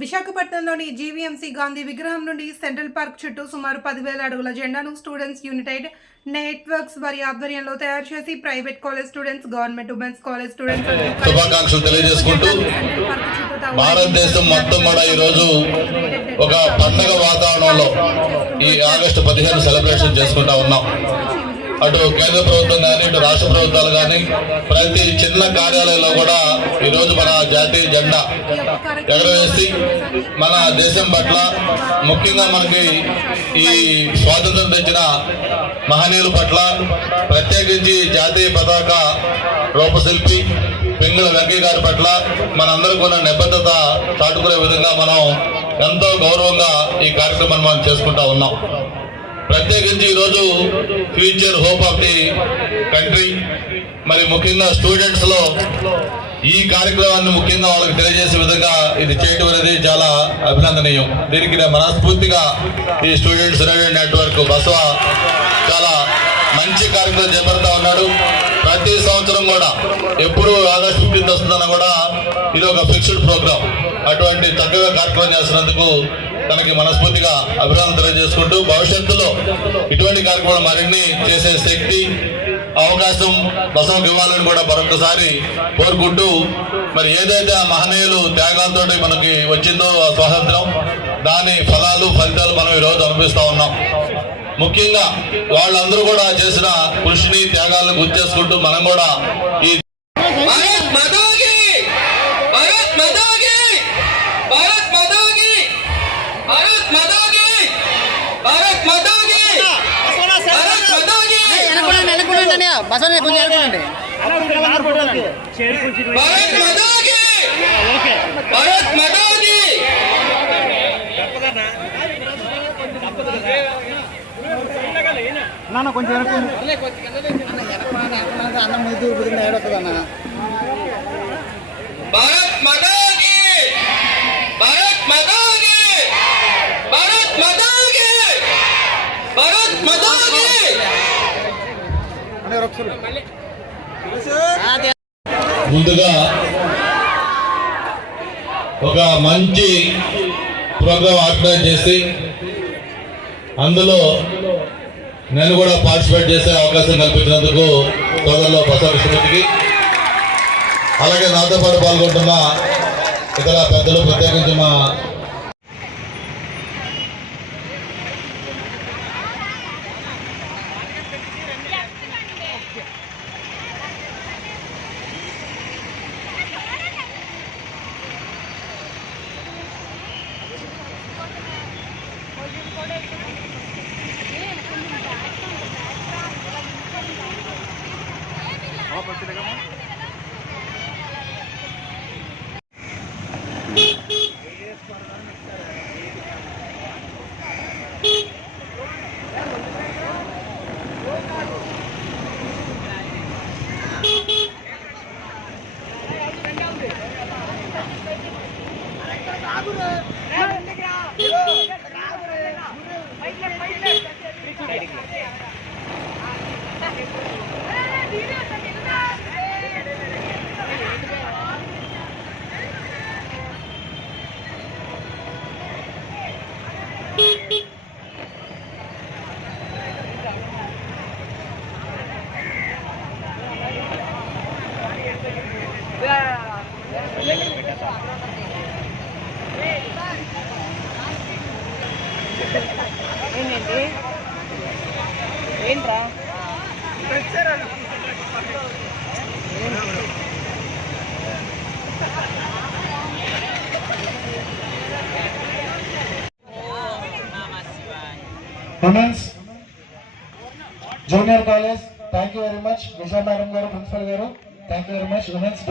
విశాఖపట్నంలోని జీవీఎంసీ గాంధీ విగ్రహం నుండి సెంట్రల్ పార్క్ చుట్టూ సుమారు 10,000 అడుగుల జెండాను స్టూడెంట్స్ యునైటెడ్ నెట్వర్క్స్ వారి ఆధ్వర్యంలో తయారు చేసి private college students, government women's college students శుభాకాంక్షలు తెలియజేసుకుంటూ భారతదేశం మొత్తం కూడా ఈ రోజు ఒక పండగ వాతావరణంలో ఈ ఆగస్టు 15 సెలబ్రేషన్ చేసుకుంటా ఉన్నాం. అటు కేంద్ర ప్రభుత్వం కానీ ఇటు రాష్ట్ర ప్రభుత్వాలు కానీ ప్రతి చిన్న కార్యాలయంలో కూడా ఈరోజు మన జాతీయ జెండా ఎగరవేసి మన దేశం పట్ల ముఖ్యంగా మనకి ఈ స్వాతంత్రం తెచ్చిన మహనీయుల పట్ల ప్రత్యేకించి జాతీయ పతాక రూపశిల్పి పింగళ వెంకయ్య గారి పట్ల మనందరూ కూడా నిబద్ధత చాటుకునే విధంగా మనం ఎంతో గౌరవంగా ఈ కార్యక్రమాన్ని మనం చేసుకుంటా ఉన్నాం. ప్రత్యేకించి ఈరోజు future hope of the country, మరి ముఖ్యంగా స్టూడెంట్స్ లో ఈ కార్యక్రమాన్ని ముఖ్యంగా వాళ్ళకి తెలియజేసే విధంగా ఇది చేయడం అనేది చాలా అభినందనీయం. దీనికి మనస్ఫూర్తిగా ఈ స్టూడెంట్స్ యునైటెడ్ నెట్వర్క్ బసవ చాలా మంచి కార్యక్రమం చేపడతా ఉన్నాడు. ప్రతి సంవత్సరం కూడా ఎప్పుడు ఆగస్టు 15 వస్తుందన్న కూడా ఇది ఒక ఫిక్స్డ్ ప్రోగ్రామ్. అటువంటి చక్కగా కార్యక్రమం చేస్తున్నందుకు తనకి మనస్ఫూర్తిగా అభినందన తెలియజేసుకుంటూ భవిష్యత్తులో ఇటువంటి కార్యక్రమాలు మరిన్ని చేసే శక్తి అవకాశం బసవకు ఇవ్వాలని కూడా మరొకసారి కోరుకుంటూ, మరి ఏదైతే ఆ మహనీయులు త్యాగాలతో మనకి వచ్చిందో ఆ స్వాతంత్రం, దాని ఫలితాలు మనం ఈరోజు అనుభవిస్తూ ఉన్నాం. ముఖ్యంగా వాళ్ళందరూ కూడా చేసిన కృషిని త్యాగాలను గుర్తు చేసుకుంటూ మనం కూడా ఈ కొంచెం అన్నం ముందు ఏడొస్తుందన్న. భారత్ మాతా కీ, భారత్ మాతా కీ, భారత్ మాతా కీ, భారత్ మాతా కీ. ముందుగా ఒక మంచి ప్రోగ్రాం ఆర్గనైజ్ చేసి అందులో నేను కూడా పార్టిసిపేట్ చేసే అవకాశం కల్పించినందుకు సోదరులు బసవకృష్ణమూర్తికి, అలాగే నాతో పాటు పాల్గొంటున్న ఇతర పెద్దలు, ప్రత్యేకించి మా ఏంట్రా Women's Junior College, thank you very much. Visha Madam garu, Principal garu, thank you very much. Women's